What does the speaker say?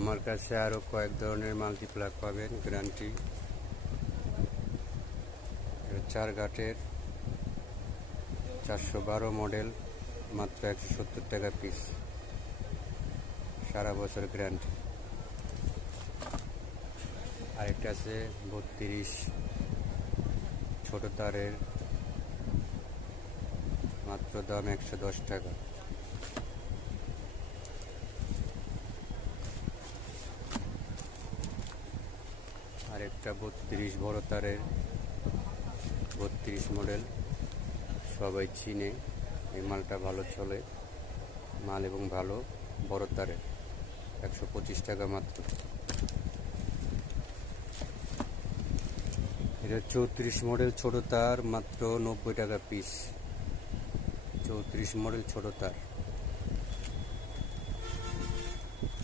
আমার কাছে আরও কয়েক ধরনের মাল্টিপ্লাগ পাবেন, গ্যারান্টি। 4 ঘাটের 412 মডেল, মাত্র 170 টাকা পিস, সারা বছর গ্যারান্টি। আরেকটা আছে 32 ছোট তারের, মাত্র দাম 110 টাকা। আরেকটা 32 বড় তারের, 32 মডেল, সবাই চিনে, এই মালটা ভালো চলে মাল এবং ভালো, বড় তারের, 125 টাকা মাত্র। এটা 34 মডেল ছোট তার, মাত্র 90 টাকা পিস, 34 মডেল ছোট তার।